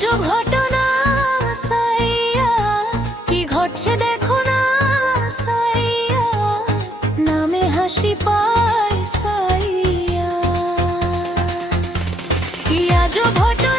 আজব ঘটনা সাইয়া কি ঘটছে দেখো না সাইয়া নামে হাসি পায় সাইয়া। কি ঘটনা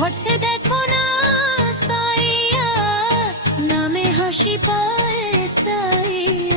হচ্ছে দেখো না সাইয়া। নামে হাসি পায় সাইয়া।